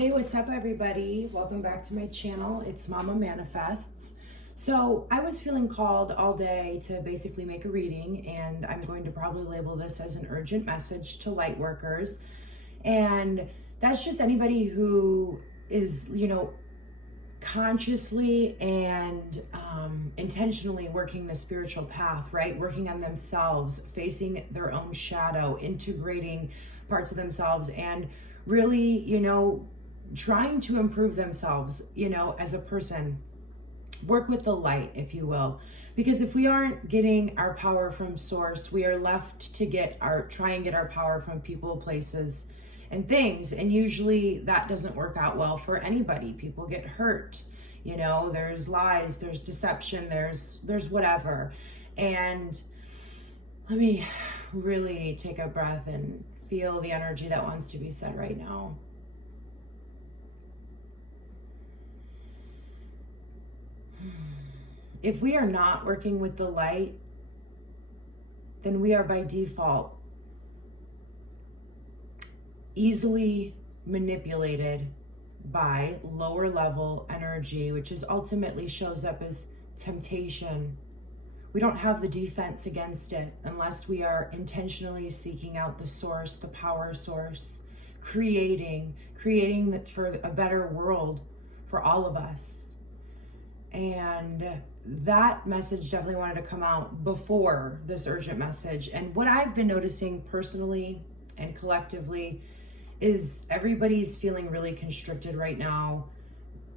Hey, what's up everybody? Welcome back to my channel. It's Mama Manifests. So I was feeling called all day to basically make a reading, and I'm going to probably label this as an urgent message to Lightworkers. And that's just anybody who is, consciously and intentionally working the spiritual path, right? Working on themselves, facing their own shadow, integrating parts of themselves, and really, trying to improve themselves, as a person. Work with the light, if you will. Because if we aren't getting our power from source, we are left to try and get our power from people, places, and things. And usually that doesn't work out well for anybody. People get hurt. There's lies, there's deception, there's whatever. And let me really take a breath and feel the energy that wants to be said right now. If we are not working with the light, then we are by default easily manipulated by lower level energy, which is ultimately shows up as temptation. We don't have the defense against it unless we are intentionally seeking out the source, the power source, creating that for a better world for all of us. And that message definitely wanted to come out before this urgent message. And what I've been noticing personally and collectively is everybody's feeling really constricted right now.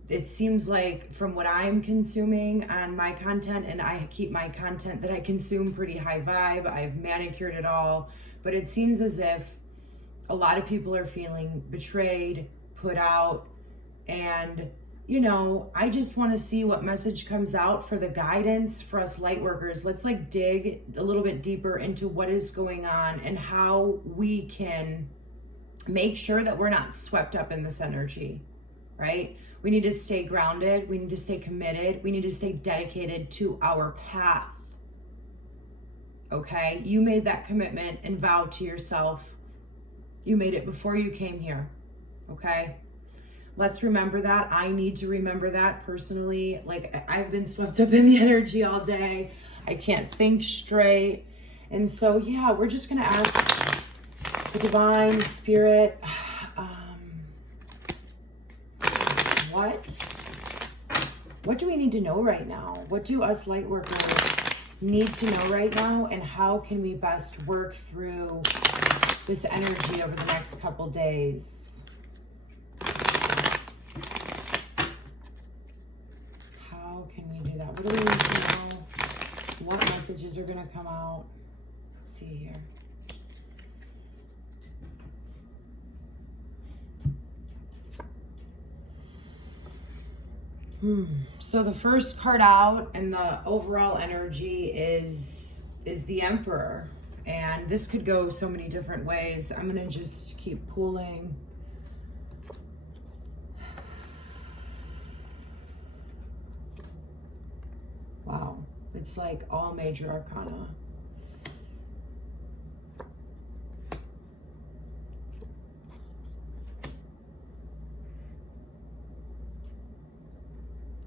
It seems like from what I'm consuming on my content, and I keep my content that I consume pretty high vibe, I've manicured it all, but it seems as if a lot of people are feeling betrayed, put out, and I just want to see what message comes out for the guidance for us light workers. Let's dig a little bit deeper into what is going on and how we can make sure that we're not swept up in this energy, right? We need to stay grounded. We need to stay committed. We need to stay dedicated to our path. Okay? You made that commitment and vow to yourself. You made it before you came here. Okay? Let's remember that. I need to remember that personally. I've been swept up in the energy all day. I can't think straight. And so, we're just going to ask the divine spirit, what do we need to know right now? What do us light workers need to know right now? And how can we best work through this energy over the next couple days? What do we need to know? What messages are going to come out? Let's see here. So the first card out and the overall energy is the Emperor. And this could go so many different ways. I'm going to just keep pulling. Wow, it's like all major arcana.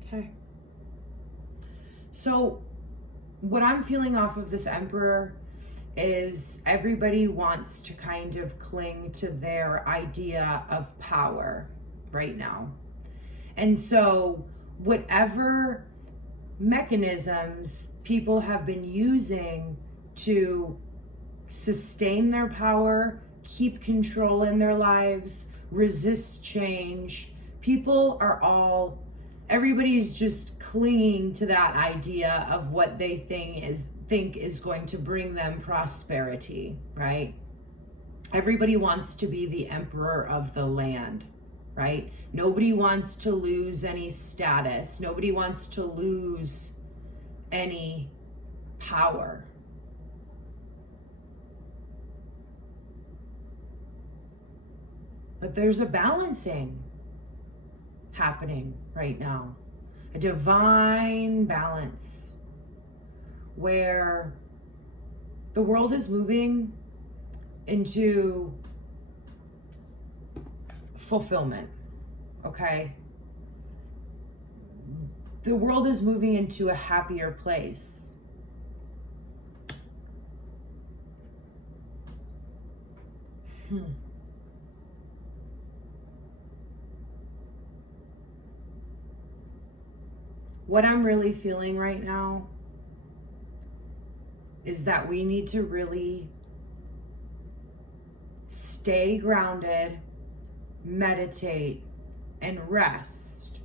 Okay. So what I'm feeling off of this Emperor is everybody wants to kind of cling to their idea of power right now. And so whatever mechanisms people have been using to sustain their power, keep control in their lives, resist change, everybody's just clinging to that idea of what they think is going to bring them prosperity, right? Everybody wants to be the emperor of the land, right? Nobody wants to lose any status. Nobody wants to lose any power. But there's a balancing happening right now. A divine balance where the world is moving into fulfillment, okay? The world is moving into a happier place. What I'm really feeling right now is that we need to really stay grounded, meditate, and rest,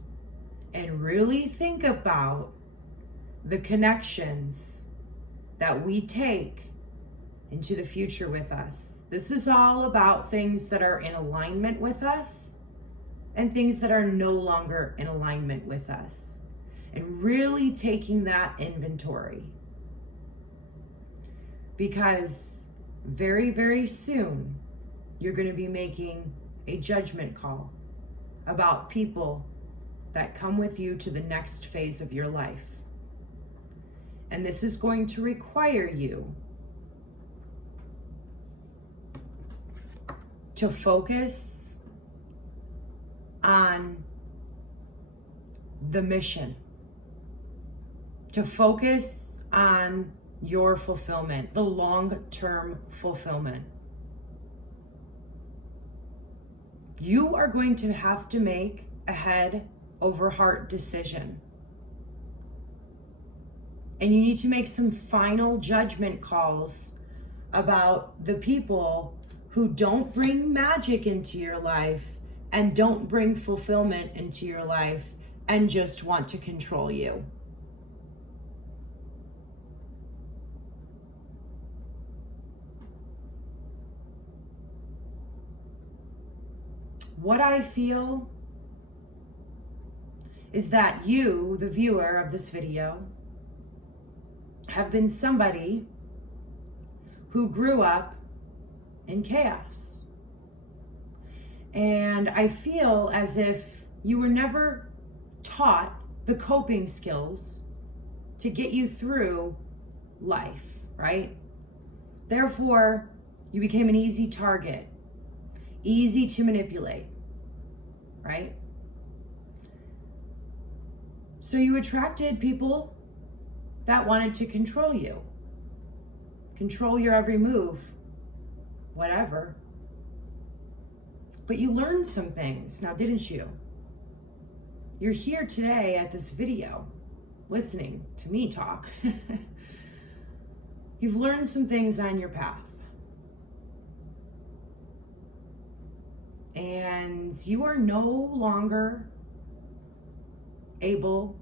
and really think about the connections that we take into the future with us. This is all about things that are in alignment with us and things that are no longer in alignment with us, and really taking that inventory. Because very, very soon, you're going to be making a judgment call about people that come with you to the next phase of your life. And this is going to require you to focus on the mission, to focus on your fulfillment, the long-term fulfillment. You are going to have to make a head over heart decision. And you need to make some final judgment calls about the people who don't bring magic into your life and don't bring fulfillment into your life and just want to control you. What I feel is that you, the viewer of this video, have been somebody who grew up in chaos. And I feel as if you were never taught the coping skills to get you through life, right? Therefore, you became an easy target, easy to manipulate, right? So you attracted people that wanted to control you, control your every move, whatever. But you learned some things, now didn't you? You're here today at this video, listening to me talk. You've learned some things on your path. And you are no longer able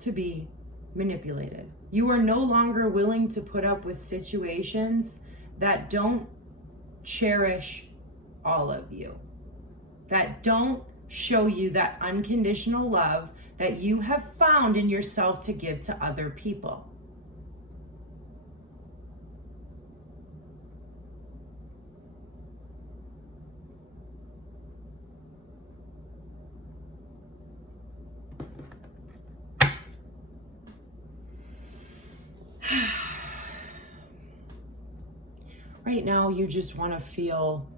to be manipulated. You are no longer willing to put up with situations that don't cherish all of you, that don't show you that unconditional love that you have found in yourself to give to other people. Right now, you just want to feel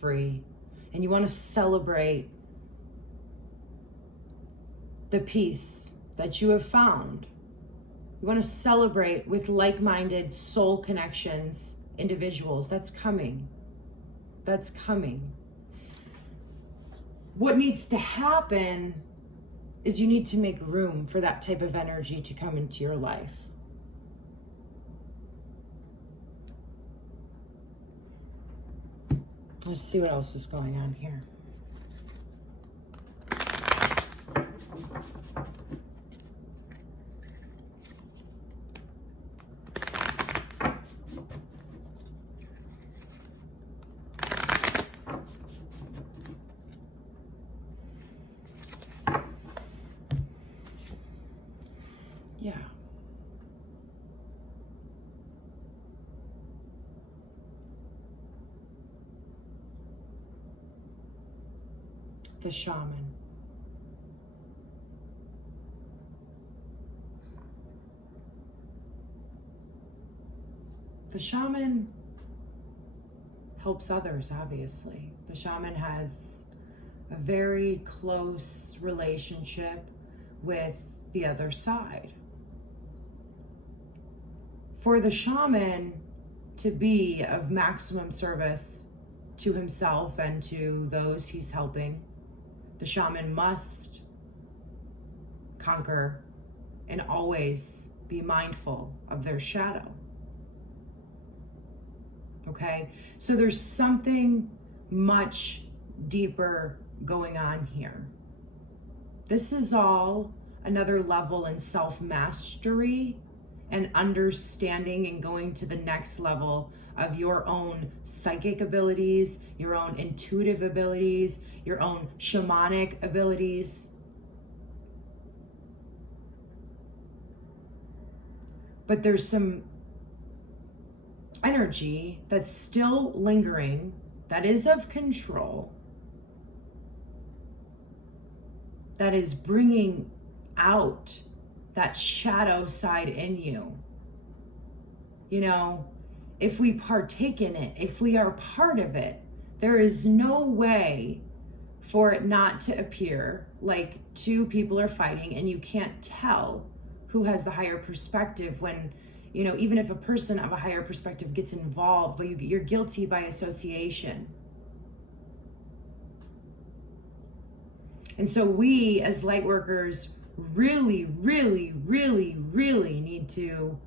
free, and you want to celebrate the peace that you have found. You want to celebrate with like-minded soul connections, individuals. That's coming. That's coming. What needs to happen is you need to make room for that type of energy to come into your life. Let's see what else is going on here. Yeah. The Shaman. The Shaman helps others, obviously. The Shaman has a very close relationship with the other side. For the shaman to be of maximum service to himself and to those he's helping, the shaman must conquer and always be mindful of their shadow. Okay? So there's something much deeper going on here. This is all another level in self-mastery and understanding and going to the next level of your own psychic abilities, your own intuitive abilities, your own shamanic abilities. But there's some energy that's still lingering, that is of control, that is bringing out that shadow side in you. You know, if we partake in it, if we are part of it, there is no way for it not to appear like two people are fighting and you can't tell who has the higher perspective when, you know, even if a person of a higher perspective gets involved, but you're guilty by association. And so we as light workers really, really, really, really need to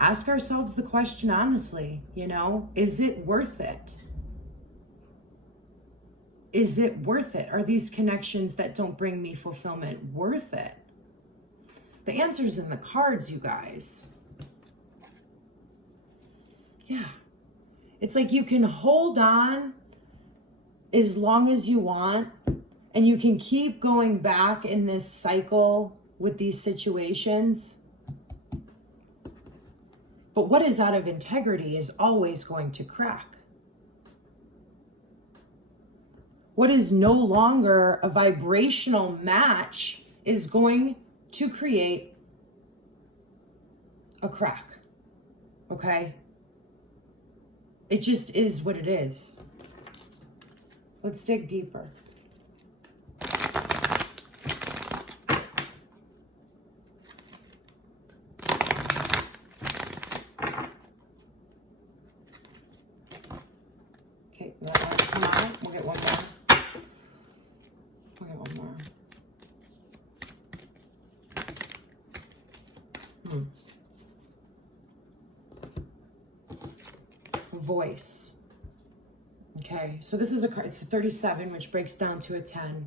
ask ourselves the question honestly, you know, is it worth it? Is it worth it? Are these connections that don't bring me fulfillment worth it? The answer's in the cards, you guys. Yeah. It's like you can hold on as long as you want, and you can keep going back in this cycle with these situations. But what is out of integrity is always going to crack. What is no longer a vibrational match is going to create a crack. Okay? It just is what it is. Let's dig deeper. Okay, come on. We'll get one more. We'll get one more. Voice. Okay, so this is it's a 37, which breaks down to a 10.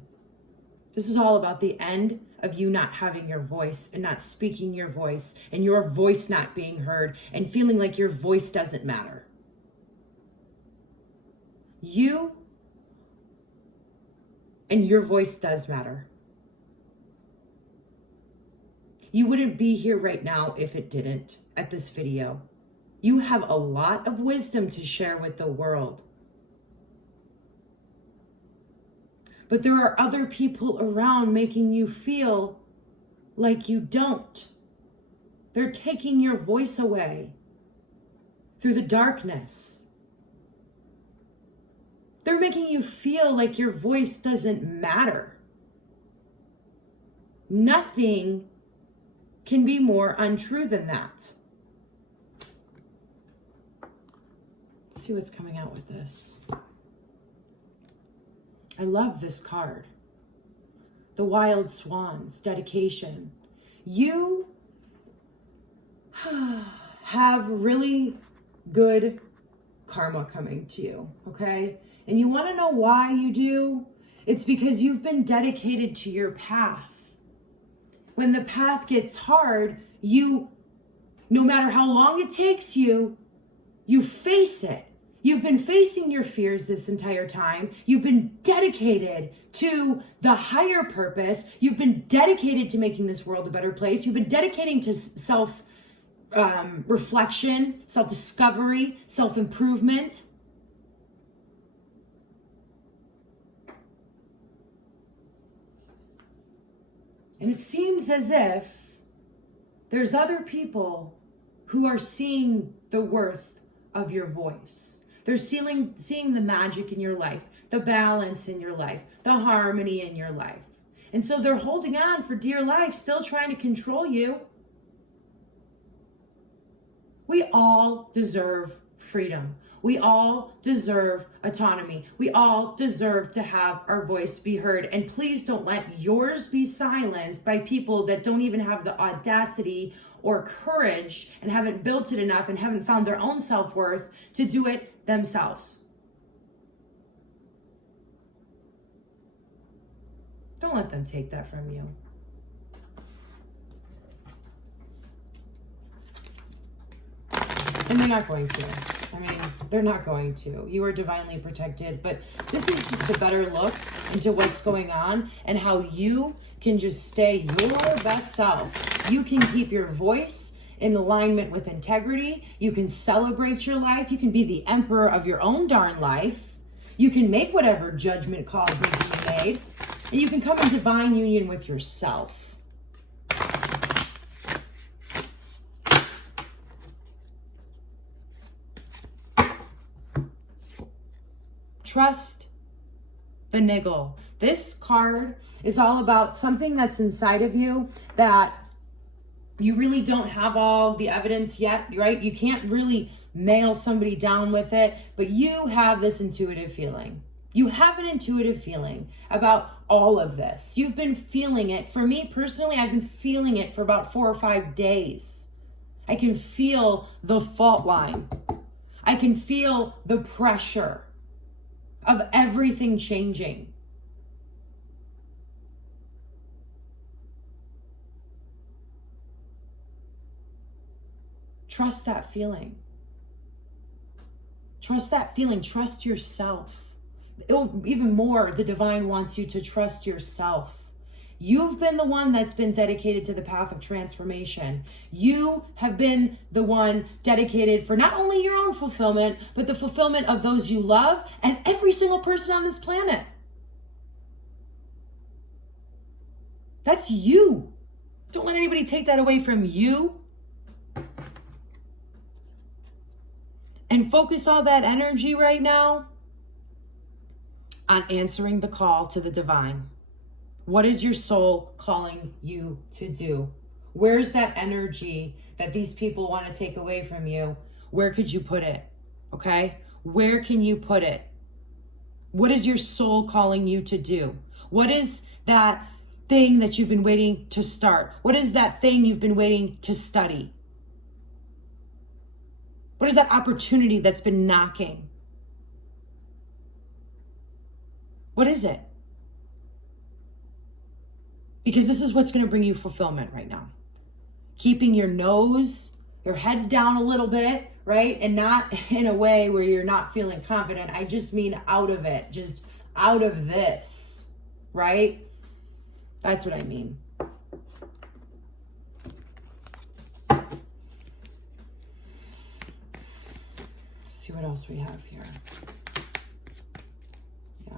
This is all about the end of you not having your voice and not speaking your voice and your voice not being heard and feeling like your voice doesn't matter. You and your voice does matter. You wouldn't be here right now if it didn't at this video. You have a lot of wisdom to share with the world. But there are other people around making you feel like you don't. They're taking your voice away through the darkness. They're making you feel like your voice doesn't matter. Nothing can be more untrue than that. Let's see what's coming out with this. I love this card. The Wild Swans, dedication. You have really good karma coming to you, okay? And you want to know why you do? It's because you've been dedicated to your path. When the path gets hard, you, no matter how long it takes you, you face it. You've been facing your fears this entire time. You've been dedicated to the higher purpose. You've been dedicated to making this world a better place. You've been dedicating to self-reflection, self-discovery, self-improvement. And it seems as if there's other people who are seeing the worth of your voice. They're seeing the magic in your life. the balance in your life, the harmony in your life. And so they're holding on for dear life, still trying to control you. We all deserve freedom. We all deserve autonomy. We all deserve to have our voice be heard. And please don't let yours be silenced by people that don't even have the audacity or courage and haven't built it enough and haven't found their own self-worth to do it themselves. Don't let them take that from you. And they're not going to. I mean, they're not going to. You are divinely protected, but this is just a better look into what's going on and how you can just stay your best self. You can keep your voice in alignment with integrity. You can celebrate your life. You can be the emperor of your own darn life. You can make whatever judgment calls need to be made, and you can come in divine union with yourself. Trust the niggle. This card is all about something that's inside of you that you really don't have all the evidence yet, right? You can't really nail somebody down with it, but you have this intuitive feeling. You have an intuitive feeling about all of this. You've been feeling it. For me personally, I've been feeling it for about 4 or 5 days. I can feel the fault line. I can feel the pressure of everything changing. Trust that feeling. Trust that feeling. Trust yourself. Even more, the divine wants you to trust yourself. You've been the one that's been dedicated to the path of transformation. You have been the one dedicated for not only your own fulfillment, but the fulfillment of those you love and every single person on this planet. That's you. Don't let anybody take that away from you. And focus all that energy right now on answering the call to the divine. What is your soul calling you to do? Where's that energy that these people want to take away from you? Where could you put it? Okay? Where can you put it? What is your soul calling you to do? What is that thing that you've been waiting to start? What is that thing you've been waiting to study? What is that opportunity that's been knocking? What is it? Because this is what's going to bring you fulfillment right now. Keeping your head down a little bit, right? And not in a way where you're not feeling confident. I just mean out of it, just out of this, right? That's what I mean. Let's see what else we have here. Yeah.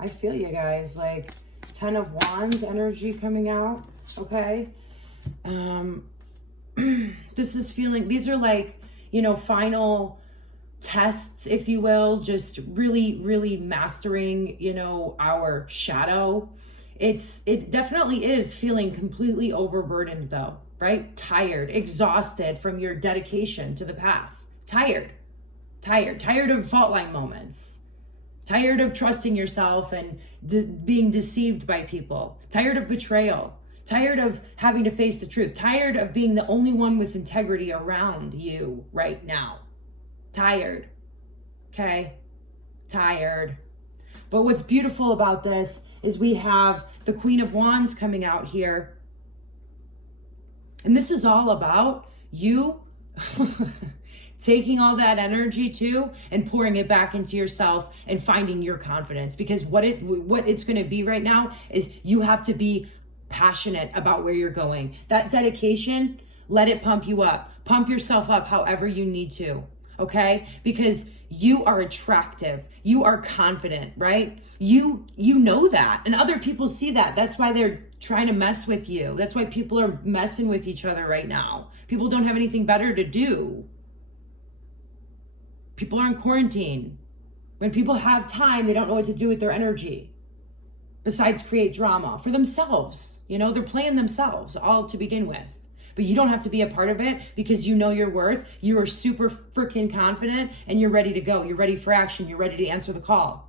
I feel you guys, like 10 of Wands energy coming out, okay? This is feeling, these are like, final tests, if you will, just really, really mastering, our shadow. It definitely is feeling completely overburdened though, right? Tired, exhausted from your dedication to the path. Tired of fault line moments. Tired of trusting yourself and being deceived by people. Tired of betrayal. Tired of having to face the truth. Tired of being the only one with integrity around you right now. Tired. Okay? Tired. But what's beautiful about this is we have the Queen of Wands coming out here. And this is all about you taking all that energy too and pouring it back into yourself and finding your confidence. Because what it's going to be right now is you have to be passionate about where you're going. That dedication, let it pump you up. Pump yourself up however you need to, okay? Because you are attractive. You are confident, right? You know that, and other people see that. That's why they're trying to mess with you. That's why people are messing with each other right now. People don't have anything better to do. People are in quarantine. When people have time, they don't know what to do with their energy besides create drama for themselves. You know, they're playing themselves all to begin with. But you don't have to be a part of it because you know your worth. You are super freaking confident and you're ready to go. You're ready for action. You're ready to answer the call.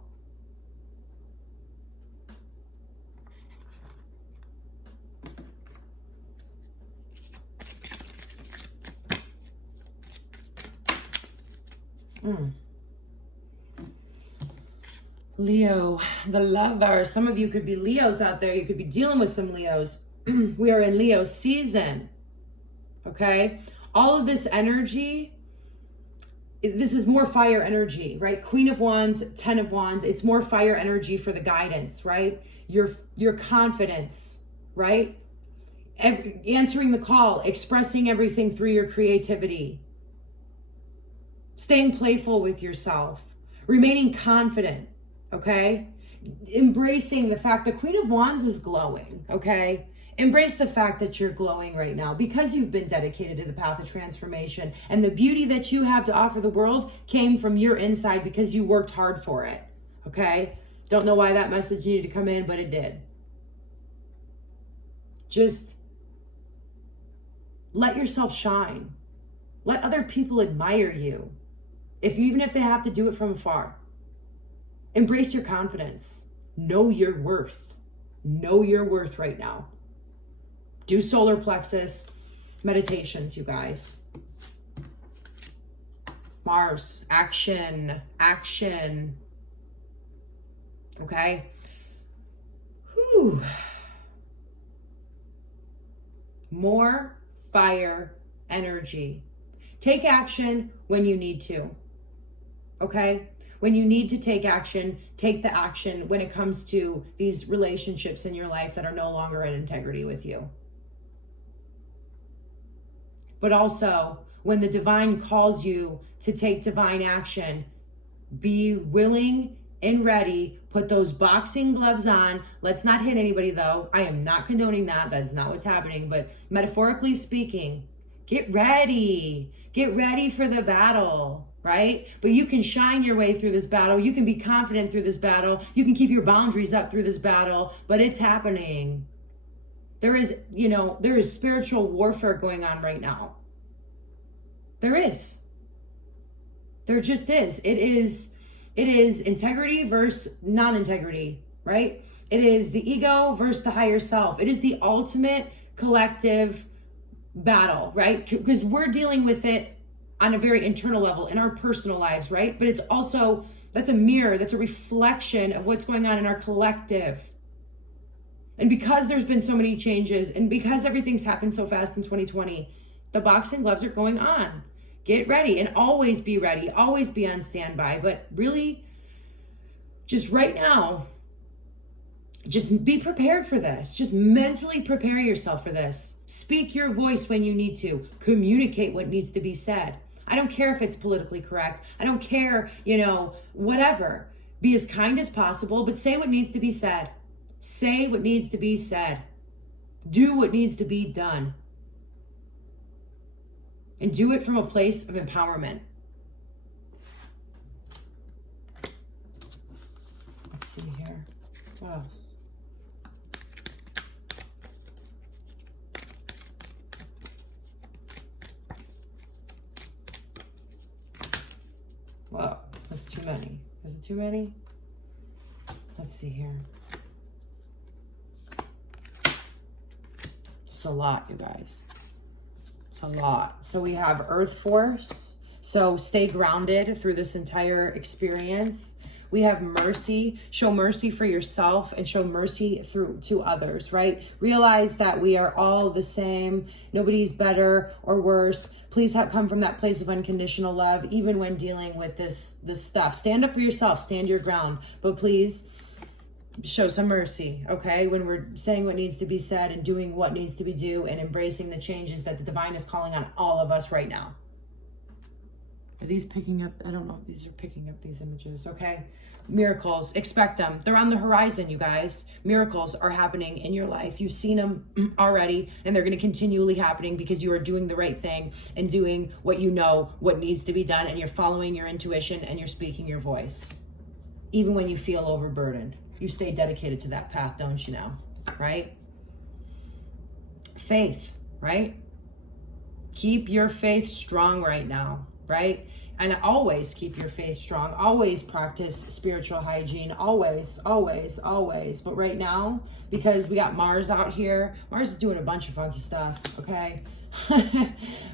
Leo, the lover. Some of you could be Leos out there. You could be dealing with some Leos. We are in Leo season. Okay? All of this energy, this is more fire energy, right? Queen of Wands, 10 of Wands. It's more fire energy for the guidance, right? Your confidence, right? Answering the call, expressing everything through your creativity. Staying playful with yourself. Remaining confident. Okay? Embracing the fact that Queen of Wands is glowing, okay? Embrace the fact that you're glowing right now because you've been dedicated to the path of transformation. And the beauty that you have to offer the world came from your inside because you worked hard for it, okay? Don't know why that message needed to come in, but it did. Just let yourself shine. Let other people admire you, even if they have to do it from afar. Embrace your confidence. Know your worth. Know your worth right now. Do solar plexus meditations, you guys. Mars, action, action. Okay? Whew. More fire energy. Take action when you need to. Okay? When you need to take action, take the action when it comes to these relationships in your life that are no longer in integrity with you. But also, when the divine calls you to take divine action, be willing and ready. Put those boxing gloves on. Let's not hit anybody, though. I am not condoning that. That's not what's happening. But metaphorically speaking, get ready. Get ready for the battle. Right? But you can shine your way through this battle. You can be confident through this battle. You can keep your boundaries up through this battle, but it's happening. There is spiritual warfare going on right now. There is. There just is. It is integrity versus non-integrity, right? It is the ego versus the higher self. It is the ultimate collective battle, right? Because we're dealing with it on a very internal level in our personal lives, right? But it's also, that's a mirror, that's a reflection of what's going on in our collective. And because there's been so many changes and because everything's happened so fast in 2020, the boxing gloves are going on. Get ready and always be ready, always be on standby. But really, just right now, just be prepared for this. Just mentally prepare yourself for this. Speak your voice when you need to. Communicate what needs to be said. I don't care if it's politically correct. I don't care, whatever. Be as kind as possible, but say what needs to be said. Say what needs to be said. Do what needs to be done. And do it from a place of empowerment. Let's see here. What else? Whoa, that's too many. Is it too many? Let's see here. It's a lot, you guys. It's a lot. So we have Earth Force. So stay grounded through this entire experience. We have mercy. Show mercy for yourself and show mercy to others, right? Realize that we are all the same. Nobody's better or worse. Please come from that place of unconditional love, even when dealing with this stuff. Stand up for yourself. Stand your ground. But please show some mercy, okay? When we're saying what needs to be said and doing what needs to be done and embracing the changes that the divine is calling on all of us right now. Are these picking up? I don't know if these are picking up these images, okay? Miracles, expect them. They're on the horizon, you guys. Miracles are happening in your life. You've seen them already, and they're going to continually happening because you are doing the right thing and doing what you know, what needs to be done, and you're following your intuition and you're speaking your voice. even when you feel overburdened. You stay dedicated to that path, don't you know? Right? Faith, right? Keep your faith strong right now, right? And always keep your faith strong. Always practice spiritual hygiene. Always, always, always. But right now, because we got Mars out here, Mars is doing a bunch of funky stuff, okay?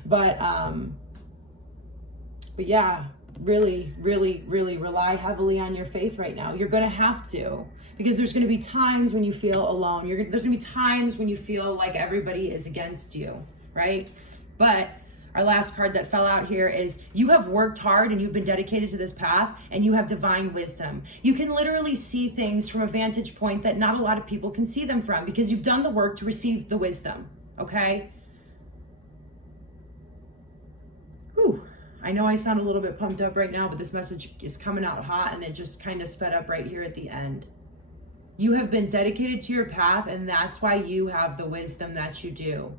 But yeah, really, really, really rely heavily on your faith right now. You're going to have to, because there's going to be times when you feel alone. There's going to be times when you feel like everybody is against you, right? But our last card that fell out here is you have worked hard and you've been dedicated to this path and you have divine wisdom. You can literally see things from a vantage point that not a lot of people can see them from, because you've done the work to receive the wisdom, okay? Whew. I know I sound a little bit pumped up right now, but this message is coming out hot and it just kind of sped up right here at the end. You have been dedicated to your path, and that's why you have the wisdom that you do.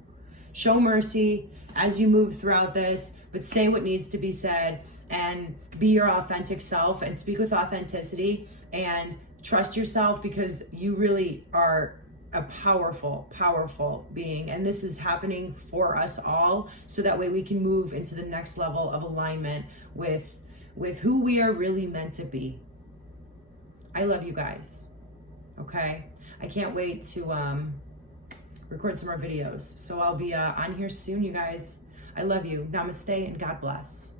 Show mercy as you move throughout this, but say what needs to be said and be your authentic self and speak with authenticity and trust yourself, because you really are a powerful, powerful being. And this is happening for us all, so that way we can move into the next level of alignment with who we are really meant to be. I love you guys. Okay? I can't wait to record some more videos. So I'll be on here soon, you guys. I love you. Namaste and God bless.